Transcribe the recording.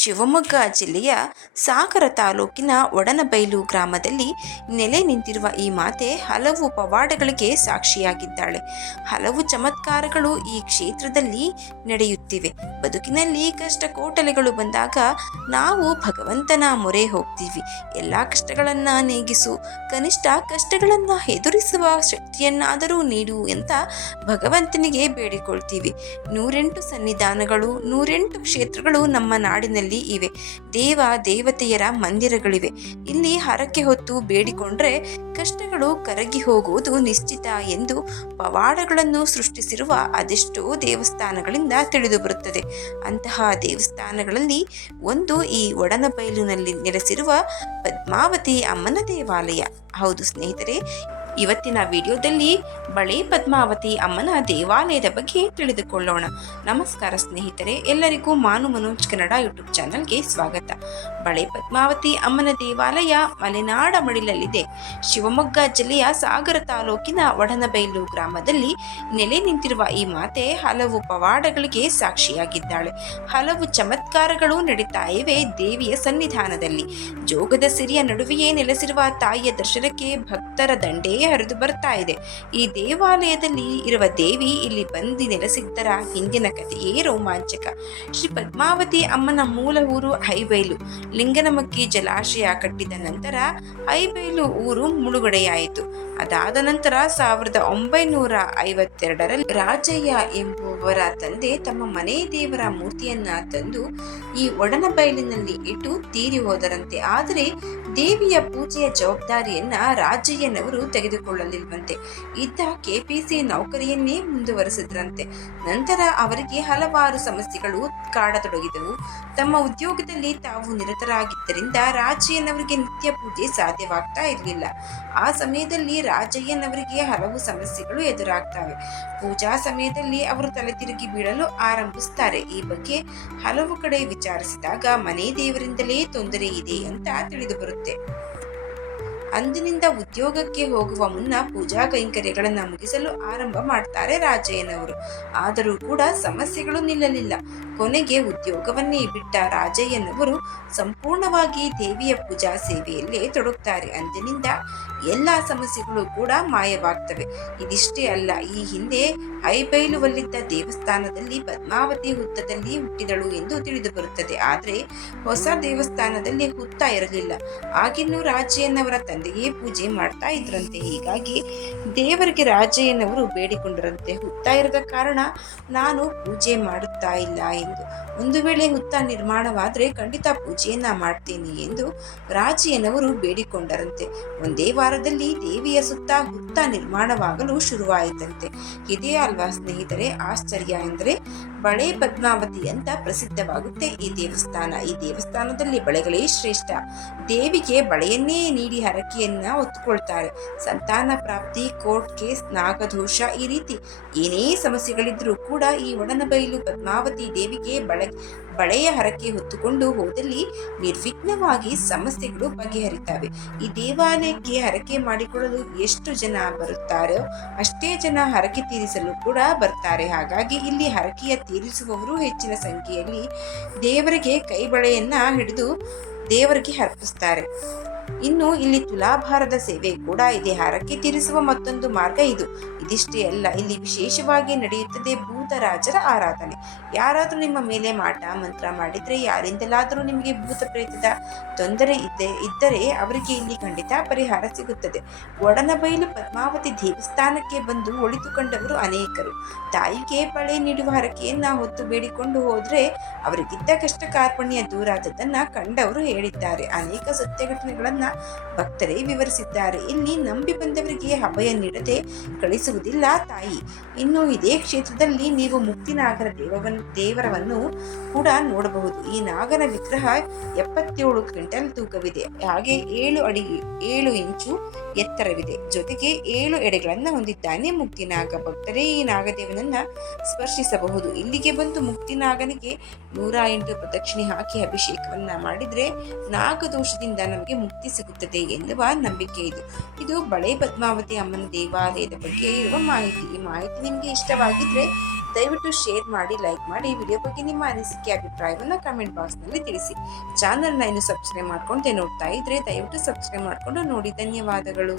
ಶಿವಮೊಗ್ಗ ಜಿಲ್ಲೆಯ ಸಾಗರ ತಾಲೂಕಿನ ಒಡನಬೈಲು ಗ್ರಾಮದಲ್ಲಿ ನೆಲೆ ನಿಂತಿರುವ ಈ ಮಾತೆ ಹಲವು ಪವಾಡಗಳಿಗೆ ಸಾಕ್ಷಿಯಾಗಿದ್ದಾಳೆ. ಹಲವು ಚಮತ್ಕಾರಗಳು ಈ ಕ್ಷೇತ್ರದಲ್ಲಿ ನಡೆಯುತ್ತಿವೆ. ಬದುಕಿನಲ್ಲಿ ಕಷ್ಟ ಕೋಟಲೆಗಳು ಬಂದಾಗ ನಾವು ಭಗವಂತನ ಮೊರೆ ಹೋಗ್ತೀವಿ. ಎಲ್ಲ ಕಷ್ಟಗಳನ್ನು ನೀಗಿಸು, ಕನಿಷ್ಠ ಕಷ್ಟಗಳನ್ನು ಎದುರಿಸುವ ಶಕ್ತಿಯನ್ನಾದರೂ ನೀಡು ಅಂತ ಭಗವಂತನಿಗೆ ಬೇಡಿಕೊಳ್ತೀವಿ. 108 ಸನ್ನಿಧಾನಗಳು, 108 ಕ್ಷೇತ್ರಗಳು ನಮ್ಮ ನಾಡಿನಲ್ಲಿ ಇವೆ. ದೇವತೆಯರ ಮಂದಿರಗಳಿವೆ. ಇಲ್ಲಿ ಹರಕೆ ಹೊತ್ತು ಬೇಡಿಕೊಂಡ್ರೆ ಕಷ್ಟಗಳು ಕರಗಿ ಹೋಗುವುದು ನಿಶ್ಚಿತ ಎಂದು ಪವಾಡಗಳನ್ನು ಸೃಷ್ಟಿಸಿರುವ ಅದೆಷ್ಟೋ ದೇವಸ್ಥಾನಗಳಿಂದ ತಿಳಿದು ಬರುತ್ತದೆ. ಅಂತಹ ದೇವಸ್ಥಾನಗಳಲ್ಲಿ ಒಂದು ಈ ಒಡನಬೈಲಿನಲ್ಲಿ ನೆಲೆಸಿರುವ ಪದ್ಮಾವತಿ ಅಮ್ಮನ ದೇವಾಲಯ. ಹೌದು ಸ್ನೇಹಿತರೆ, ಇವತ್ತಿನ ವಿಡಿಯೋದಲ್ಲಿ ಬಳೆ ಪದ್ಮಾವತಿ ಅಮ್ಮನ ದೇವಾಲಯದ ಬಗ್ಗೆ ತಿಳಿದುಕೊಳ್ಳೋಣ. ನಮಸ್ಕಾರ ಸ್ನೇಹಿತರೆ, ಎಲ್ಲರಿಗೂ ಮಾನು ಮನೋಜ್ ಕನ್ನಡ ಯೂಟ್ಯೂಬ್ ಚಾನಲ್ಗೆ ಸ್ವಾಗತ. ಬಳೆ ಪದ್ಮಾವತಿ ಅಮ್ಮನ ದೇವಾಲಯ ಮಲೆನಾಡ ಮಡಿಲಲ್ಲಿದೆ. ಶಿವಮೊಗ್ಗ ಜಿಲ್ಲೆಯ ಸಾಗರ ತಾಲೂಕಿನ ಒಡನಬೈಲು ಗ್ರಾಮದಲ್ಲಿ ನೆಲೆ ನಿಂತಿರುವ ಈ ಮಾತೆ ಹಲವು ಪವಾಡಗಳಿಗೆ ಸಾಕ್ಷಿಯಾಗಿದ್ದಾಳೆ. ಹಲವು ಚಮತ್ಕಾರಗಳು ನಡೀತಾ ಇವೆ ದೇವಿಯ ಸನ್ನಿಧಾನದಲ್ಲಿ. ಜೋಗದ ಸಿರಿಯ ನಡುವೆಯೇ ನೆಲೆಸಿರುವ ತಾಯಿಯ ದರ್ಶನಕ್ಕೆ ಭಕ್ತರ ದಂಡೇ ಹರಿದು ಬರ್ತಾ ಇದೆ. ಈ ದೇವಾಲಯದಲ್ಲಿ ಇರುವ ದೇವಿ ಇಲ್ಲಿ ಬಂದು ನೆಲೆಸಿದ್ದರ ಹಿಂದಿನ ಕಥೆಯೇ ರೋಮಾಂಚಕ. ಶ್ರೀ ಪದ್ಮಾವತಿ ಅಮ್ಮನ ಮೂಲ ಊರು ಐಬೈಲು. ಲಿಂಗನಮಕ್ಕಿ ಜಲಾಶಯ ಕಟ್ಟಿದ ನಂತರ ಐಬೈಲು ಊರು ಮುಳುಗಡೆಯಾಯಿತು. ಅದಾದ ನಂತರ 1952ರಲ್ಲಿ ರಾಜಯ್ಯ ಎಂಬುವರ ತಂದೆ ತಮ್ಮ ಮನೆ ದೇವರ ಮೂರ್ತಿಯನ್ನ ತಂದು ಈ ಒಡನಬೈಲಿನಲ್ಲಿ ಇಟ್ಟು ತೀರಿ ಹೋದರಂತೆ. ಆದರೆ ದೇವಿಯ ಪೂಜೆಯ ಜವಾಬ್ದಾರಿಯನ್ನ ರಾಜಯ್ಯನವರು ತೆಗೆದುಕೊಳ್ಳಲಿಲ್ವಂತೆ. ಇದ್ದ ಕೆಪಿಸಿ ನೌಕರಿಯನ್ನೇ ಮುಂದುವರೆಸಿದ್ರಂತೆ. ನಂತರ ಅವರಿಗೆ ಹಲವಾರು ಸಮಸ್ಯೆಗಳು ಕಾಡತೊಡಗಿದವು. ತಮ್ಮ ಉದ್ಯೋಗದಲ್ಲಿ ತಾವು ನಿರತರಾಗಿದ್ದರಿಂದ ರಾಜಯ್ಯನವರಿಗೆ ನಿತ್ಯ ಪೂಜೆ ಸಾಧ್ಯವಾಗ್ತಾ ಇರಲಿಲ್ಲ. ಆ ಸಮಯದಲ್ಲಿ ರಾಜಯ್ಯನವರಿಗೆ ಹಲವು ಸಮಸ್ಯೆಗಳು ಎದುರಾಗ್ತವೆ. ಪೂಜಾ ಸಮಯದಲ್ಲಿ ಅವರು ತಲೆ ತಿರುಗಿ ಬೀಳಲು ಆರಂಭಿಸ್ತಾರೆ. ಈ ಬಗ್ಗೆ ಹಲವು ಕಡೆ ವಿಚಾರಿಸಿದಾಗ ಮನೆ ದೇವರಿಂದಲೇ ತೊಂದರೆ ಇದೆ ಅಂತ ತಿಳಿದು ಬರುತ್ತೆ. ಅಂದಿನಿಂದ ಉದ್ಯೋಗಕ್ಕೆ ಹೋಗುವ ಮುನ್ನ ಪೂಜಾ ಕೈಂಕರ್ಯಗಳನ್ನು ಮುಗಿಸಲು ಆರಂಭ ಮಾಡ್ತಾರೆ ರಾಜಯ್ಯನವರು. ಆದರೂ ಕೂಡ ಸಮಸ್ಯೆಗಳು ನಿಲ್ಲಲಿಲ್ಲ. ಕೊನೆಗೆ ಉದ್ಯೋಗವನ್ನೇ ಬಿಟ್ಟ ರಾಜಯ್ಯನವರು ಸಂಪೂರ್ಣವಾಗಿ ದೇವಿಯ ಪೂಜಾ ಸೇವೆಯಲ್ಲೇ ತೊಡಗುತ್ತಾರೆ. ಅಂದಿನಿಂದ ಎಲ್ಲ ಸಮಸ್ಯೆಗಳು ಕೂಡ ಮಾಯವಾಗ್ತವೆ. ಇದಿಷ್ಟೇ ಅಲ್ಲ, ಈ ಹಿಂದೆ ಐಬೈಲುವಲ್ಲಿದ್ದ ದೇವಸ್ಥಾನದಲ್ಲಿ ಪದ್ಮಾವತಿ ಹುತ್ತದಲ್ಲಿ ಹುಟ್ಟಿದಳು ಎಂದು ತಿಳಿದು ಬರುತ್ತದೆ. ಆದರೆ ಹೊಸ ದೇವಸ್ಥಾನದಲ್ಲಿ ಹುತ್ತ ಇರಲಿಲ್ಲ. ಆಗಿನ್ನೂ ರಾಜಯ್ಯನವರ ತಂದೆಯೇ ಪೂಜೆ ಮಾಡ್ತಾ ಇದ್ರಂತೆ. ಹೀಗಾಗಿ ದೇವರಿಗೆ ರಾಜಯ್ಯನವರು ಬೇಡಿಕೊಂಡರಂತೆ, ಹುತ್ತ ಇರದ ಕಾರಣ ನಾನು ಪೂಜೆ ಮಾಡುತ್ತಾ ಇಲ್ಲ ಎಂದು. ಒಂದು ವೇಳೆ ಹುತ್ತ ನಿರ್ಮಾಣವಾದರೆ ಖಂಡಿತ ಪೂಜೆಯನ್ನ ಮಾಡ್ತೇನೆ ಎಂದು ರಾಜಯ್ಯನವರು ಬೇಡಿಕೊಂಡರಂತೆ. ಒಂದೇ ವಾರದಲ್ಲಿ ದೇವಿಯ ಸುತ್ತ ಹುತ್ತ ನಿರ್ಮಾಣವಾಗಲು ಶುರುವಾಯಿತಂತೆ. ಇದೇ ಅಲ್ವಾ ಸ್ನೇಹಿತರೆ ಆಶ್ಚರ್ಯ ಎಂದರೆ, ಬಳೆ ಪದ್ಮಾವತಿ ಅಂತ ಪ್ರಸಿದ್ಧವಾಗುತ್ತೆ ಈ ದೇವಸ್ಥಾನ. ಈ ದೇವಸ್ಥಾನದಲ್ಲಿ ಬಳೆಗಳೇ ಶ್ರೇಷ್ಠ. ದೇವಿಗೆ ಬಳೆಯನ್ನೇ ನೀಡಿ ಹರಕೆಯನ್ನ ಹೊತ್ತುಕೊಳ್ತಾರೆ. ಸಂತಾನ ಪ್ರಾಪ್ತಿ, ಕೋರ್ಟ್ ಕೇಸ್, ನಾಗದೋಷ, ಈ ರೀತಿ ಏನೇ ಸಮಸ್ಯೆಗಳಿದ್ರೂ ಕೂಡ ಈ ಒಡನಬೈಲು ಪದ್ಮಾವತಿ ದೇವಿಗೆ ಬಳೆಯ ಹರಕೆ ಹೊತ್ತುಕೊಂಡು ಹೋದಲ್ಲಿ ನಿರ್ವಿಘ್ನವಾಗಿ ಸಮಸ್ಯೆಗಳು ಬಗೆಹರಿತವೆ. ಈ ದೇವಾಲಯಕ್ಕೆ ಹರಕೆ ಮಾಡಿಕೊಳ್ಳಲು ಎಷ್ಟು ಜನ ಬರುತ್ತಾರೋ ಅಷ್ಟೇ ಜನ ಹರಕೆ ತೀರಿಸಲು ಕೂಡ ಬರ್ತಾರೆ. ಹಾಗಾಗಿ ಇಲ್ಲಿ ಹರಕೆಯ ತೀರಿಸುವವರು ಹೆಚ್ಚಿನ ಸಂಖ್ಯೆಯಲ್ಲಿ ದೇವರಿಗೆ ಕೈ ಬಳೆಯನ್ನ ಹಿಡಿದು ದೇವರಿಗೆ ಅರ್ಪಿಸ್ತಾರೆ. ಇನ್ನು ಇಲ್ಲಿ ತುಲಾಭಾರದ ಸೇವೆ ಕೂಡ ಇದೆ. ಹರಕೆ ತೀರಿಸುವ ಮತ್ತೊಂದು ಮಾರ್ಗ ಇದು. ಇದಿಷ್ಟೇ ಅಲ್ಲ, ಇಲ್ಲಿ ವಿಶೇಷವಾಗಿ ನಡೆಯುತ್ತದೆ ಭೂತರಾಜರ ಆರಾಧನೆ. ಯಾರಾದರೂ ನಿಮ್ಮ ಮೇಲೆ ಮಾಟ ಮಂತ್ರ ಮಾಡಿದ್ರೆ, ಯಾರಿಂದಲಾದರೂ ನಿಮಗೆ ಭೂತ ಪ್ರೇತದ ತೊಂದರೆ ಇದ್ದರೆ ಅವರಿಗೆ ಇಲ್ಲಿ ಖಂಡಿತ ಪರಿಹಾರ ಸಿಗುತ್ತದೆ. ಒಡನಬೈಲು ಪದ್ಮಾವತಿ ದೇವಸ್ಥಾನಕ್ಕೆ ಬಂದು ಒಳಿತುಕೊಂಡವರು ಅನೇಕರು. ತಾಯಿಗೆ ಬಳೆ ನೀಡುವ ಹರಕೆಯನ್ನ ಹೊತ್ತು ಬೇಡಿಕೊಂಡು ಹೋದ್ರೆ ಅವರಿಗಿದ್ದ ಕಷ್ಟ ಕಾರ್ಪಣ್ಯ ದೂರಾದದನ್ನ ಕಂಡವರು ಹೇಳಿದ್ದಾರೆ. ಅನೇಕ ಸತ್ಯ ಘಟನೆಗಳನ್ನ ಭಕ್ತರೇ ವಿವರಿಸಿದ್ದಾರೆ. ಇಲ್ಲಿ ನಂಬಿ ಬಂದವರಿಗೆ ಅಭಯ ನೀಡದೆ ಕಳಿಸುವುದಿಲ್ಲ ತಾಯಿ. ಇನ್ನು ಇದೇ ಕ್ಷೇತ್ರದಲ್ಲಿ ನೀವು ಮುಕ್ತಿನಾಗರ ದೇವರವನ್ನು ಕೂಡ ನೋಡಬಹುದು. ಈ ನಾಗನ ವಿಗ್ರಹ 77 ಕ್ವಿಂಟಲ್ ತೂಕವಿದೆ. ಹಾಗೆ 7 ಅಡಿ 7 ಇಂಚು ಎತ್ತರವಿದೆ. ಜೊತೆಗೆ 7 ಎಡೆಗಳನ್ನು ಹೊಂದಿದ್ದಾನೆ ಮುಕ್ತಿನಾಗ. ಭಕ್ತರೇ ಈ ನಾಗದೇವನನ್ನ ಸ್ಪರ್ಶಿಸಬಹುದು. ಇಲ್ಲಿಗೆ ಬಂದು ಮುಕ್ತಿನಾಗನಿಗೆ 108 ಪ್ರದಕ್ಷಿಣೆ ಹಾಕಿ ಅಭಿಷೇಕವನ್ನ ಮಾಡಿದ್ರೆ ನಾಗದೋಷದಿಂದ ನಮಗೆ ಮುಕ್ತಿ ಸಿಗುತ್ತದೆ ಎನ್ನುವ ನಂಬಿಕೆ ಇದು ಬಳೆ ಪದ್ಮಾವತಿ ಅಮ್ಮನ ದೇವಾಲಯದ ಬಗ್ಗೆ ಇರುವ ಮಾಹಿತಿ. ಈ ಮಾಹಿತಿ ನಿಮಗೆ ಇಷ್ಟವಾಗಿದ್ರೆ ದಯವಿಟ್ಟು ಶೇರ್ ಮಾಡಿ, ಲೈಕ್ ಮಾಡಿ. ವಿಡಿಯೋ ಬಗ್ಗೆ ನಿಮ್ಮ ಅನಿಸಿಕೆ ಅಭಿಪ್ರಾಯವನ್ನು ಕಮೆಂಟ್ ಬಾಕ್ಸ್ನಲ್ಲಿ ತಿಳಿಸಿ. ಚಾನಲ್ನ ಇನ್ನು ಸಬ್ಸ್ಕ್ರೈಬ್ ಮಾಡ್ಕೊಂಡೆ ನೋಡ್ತಾ ಇದ್ರೆ ದಯವಿಟ್ಟು ಸಬ್ಸ್ಕ್ರೈಬ್ ಮಾಡಿಕೊಂಡು ನೋಡಿ. ಧನ್ಯವಾದಗಳು.